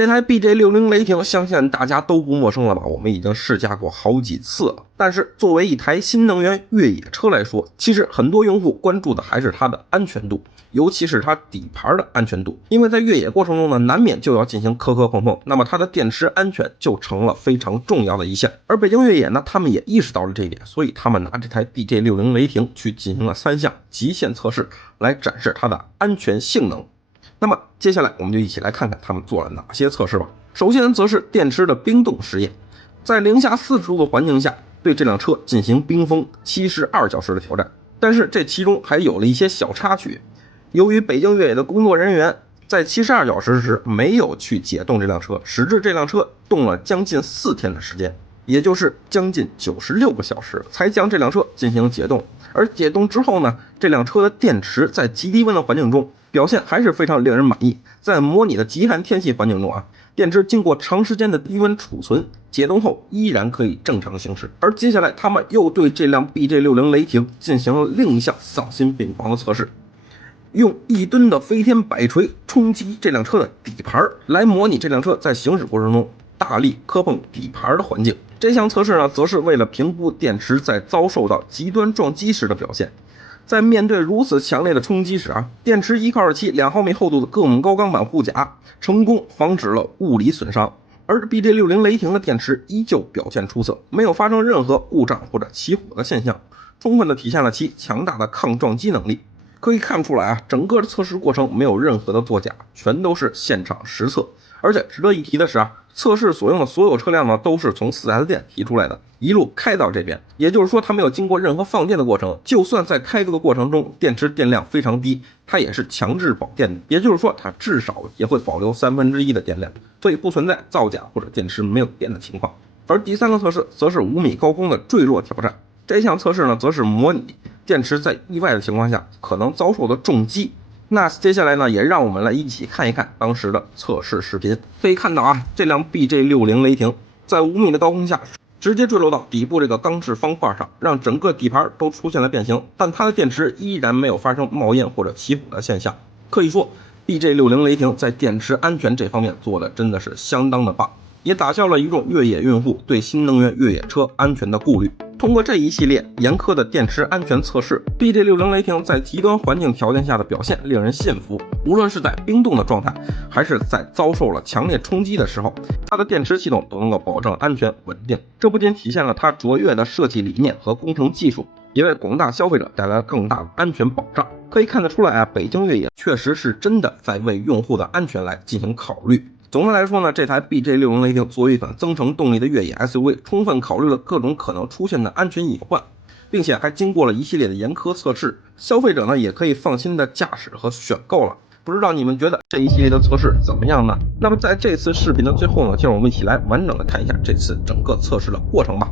这台 BJ60 雷霆相信大家都不陌生了吧，我们已经试驾过好几次了。但是作为一台新能源越野车来说，其实很多用户关注的还是它的安全度，尤其是它底盘的安全度。因为在越野过程中呢，难免就要进行磕磕碰碰，那么它的电池安全就成了非常重要的一项。而北京越野呢，他们也意识到了这一点，所以他们拿这台 BJ60 雷霆去进行了3项极限测试，来展示它的安全性能。那么接下来我们就一起来看看他们做了哪些测试吧。首先则是电池的冰冻实验，在零下40度的环境下，对这辆车进行冰封72小时的挑战。但是这其中还有了一些小插曲，由于北京越野的工作人员在72小时时没有去解冻这辆车，使致这辆车冻了将近4天的时间，也就是将近96个小时才将这辆车进行解冻。而解冻之后呢，这辆车的电池在极低温的环境中表现还是非常令人满意。在模拟的极寒天气环境中电池经过长时间的低温储存，解冻后依然可以正常行驶。而接下来他们又对这辆 BJ60 雷霆进行了另一项丧心病狂的测试，用1吨的飞天摆锤冲击这辆车的底盘，来模拟这辆车在行驶过程中大力磕碰底盘的环境。这项测试呢，则是为了评估电池在遭受到极端撞击时的表现。在面对如此强烈的冲击时电池依靠着其2毫米厚度的铬锰高钢板护甲，成功防止了物理损伤。而 BJ60 雷霆的电池依旧表现出色，没有发生任何故障或者起火的现象，充分的体现了其强大的抗撞击能力。可以看出来整个的测试过程没有任何的作假，全都是现场实测。而且值得一提的是测试所用的所有车辆呢，都是从 4S 店提出来的，一路开到这边，也就是说它没有经过任何放电的过程。就算在开个的过程中电池电量非常低，它也是强制保电的，也就是说它至少也会保留1/3的电量，所以不存在造假或者电池没有电的情况。而第3个测试则是5米高空的坠落挑战，这项测试呢，则是模拟电池在意外的情况下可能遭受的重击。那接下来呢，也让我们来一起看一看当时的测试视频。可以看到这辆 BJ60 雷霆在5米的高空下直接坠落到底部这个钢制方块上，让整个底盘都出现了变形，但它的电池依然没有发生冒烟或者起火的现象。可以说 BJ60 雷霆在电池安全这方面做的真的是相当的棒，也打消了一众越野用户对新能源越野车安全的顾虑。通过这一系列严苛的电池安全测试， BJ60 雷霆在极端环境条件下的表现令人信服。无论是在冰冻的状态，还是在遭受了强烈冲击的时候，它的电池系统都能够保证安全稳定。这不仅体现了它卓越的设计理念和工程技术，也为广大消费者带来了更大的安全保障。可以看得出来北京越野确实是真的在为用户的安全来进行考虑。总的来说呢，这台 BJ60 雷霆作为一款增程动力的越野 SUV， 充分考虑了各种可能出现的安全隐患，并且还经过了一系列的严苛测试，消费者呢也可以放心的驾驶和选购了。不知道你们觉得这一系列的测试怎么样呢？那么在这次视频的最后呢，就让我们一起来完整的看一下这次整个测试的过程吧。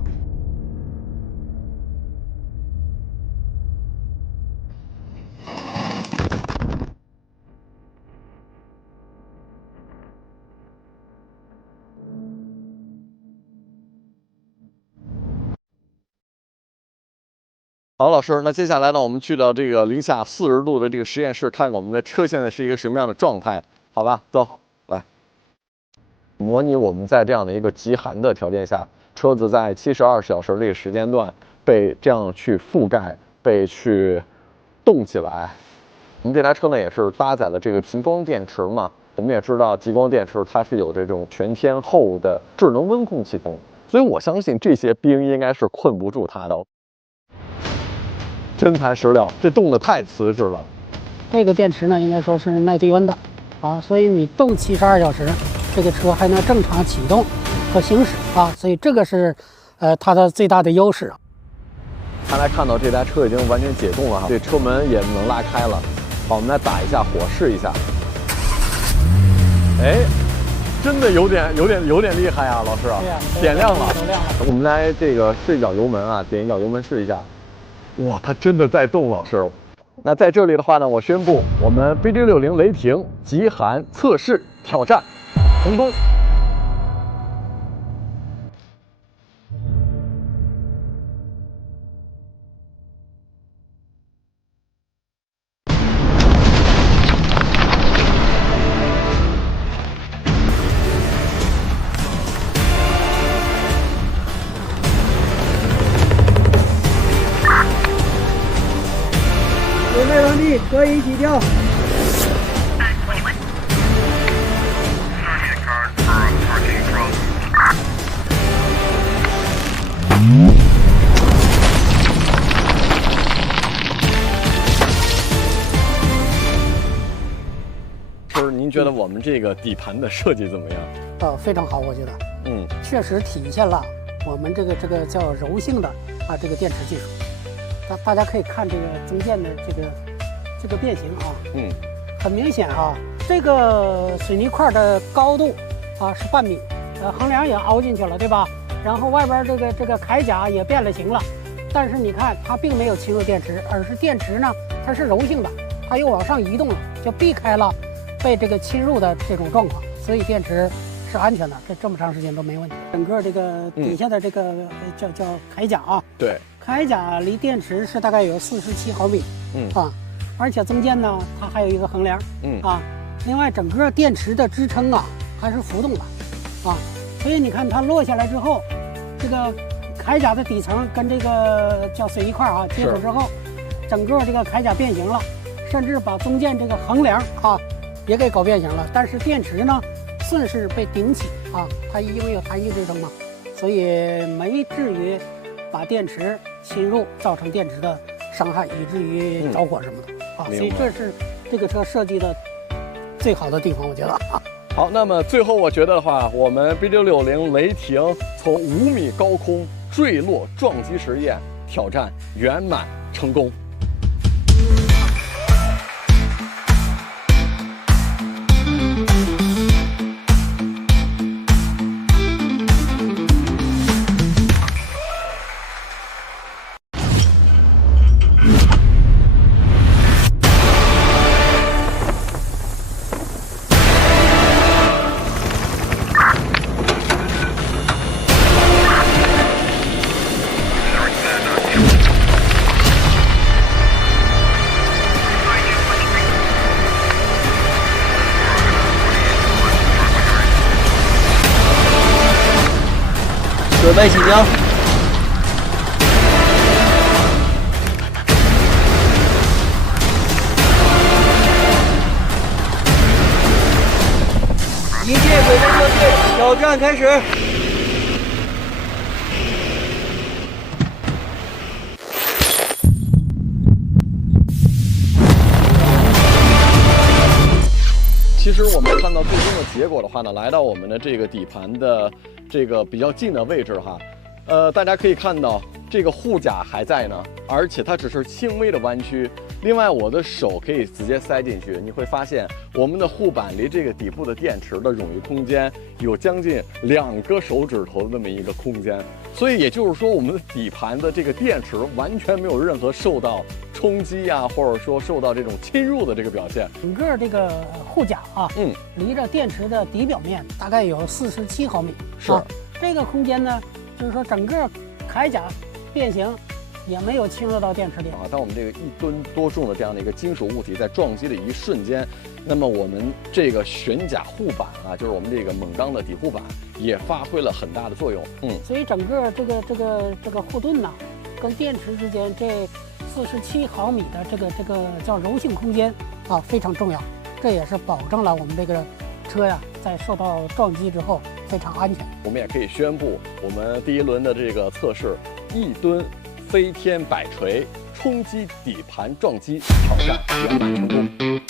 好，老师，那接下来呢，我们去到这个零下40度的这个实验室，看看我们的车现在是一个什么样的状态，好吧？走，来，模拟我们在这样的一个极寒的条件下，车子在72小时这个时间段被这样去覆盖，被去冻起来。我们这台车呢也是搭载了这个极光电池嘛，我们也知道极光电池它是有这种全天候的智能温控系统，所以我相信这些冰应该是困不住它的。真材实料，这冻得太瓷实了。这个电池呢，应该说是耐低温的所以你冻72小时，这个车还能正常启动和行驶所以这个是它的最大的优势。大家看到这台车已经完全解冻了这车门也能拉开了。好，我们来打一下火试一下。哎，真的有点厉害老师啊！点亮了，我们来这个试一脚油门点一脚油门试一下。哇，它真的在动，老师。那在这里的话呢，我宣布我们 BJ60 雷霆极寒测试挑战成功。可以起跳。您觉得我们这个底盘的设计怎么样？非常好，我觉得，确实体现了我们这个叫柔性的这个电池技术。大家可以看这个中间的这个变形啊，很明显啊，这个水泥块的高度是半米，横梁也凹进去了，对吧？然后外边这个铠甲也变了形了，但是你看它并没有侵入电池，而是电池呢它是柔性的，它又往上移动了，就避开了被这个侵入的这种状况，所以电池是安全的，这么长时间都没问题。整个这个底下的这个叫铠甲啊，对，铠甲离电池是大概有47毫米，而且中间呢它还有一个横梁，另外整个电池的支撑还是浮动的，所以你看它落下来之后，这个铠甲的底层跟这个叫水泥块接触之后，整个这个铠甲变形了，甚至把中间这个横梁也给搞变形了，但是电池呢顺势被顶起它因为有弹性支撑嘛，所以没至于把电池侵入，造成电池的伤害，以至于着火什么的所以这是这个车设计的最好的地方，我觉得好，那么最后我觉得的话，我们 B660雷霆从5米高空坠落撞击实验挑战圆满成功。准备起降。一切准备就绪，挑战开始。其实我们看到最终的结果的话呢，来到我们的这个底盘的这个比较近的位置哈，大家可以看到这个护甲还在呢，而且它只是轻微的弯曲。另外，我的手可以直接塞进去，你会发现我们的护板离这个底部的电池的冗余空间有将近2个手指头的那么一个空间，所以也就是说，我们的底盘的这个电池完全没有任何受到冲击呀，或者说受到这种侵入的这个表现。整个这个护甲离着电池的底表面大概有47毫米，这个空间呢，就是说整个铠甲变形也没有侵入到电池里当我们这个1吨多重的这样的一个金属物体在撞击的一瞬间，那么我们这个悬甲护板就是我们这个锰钢的底护板也发挥了很大的作用。所以整个这个护盾呢，跟电池之间这47毫米的这个叫柔性空间非常重要，这也是保证了我们这个车呀在受到撞击之后非常安全。我们也可以宣布，我们第1轮的这个测试1吨飞天摆锤冲击底盘撞击挑战圆满成功。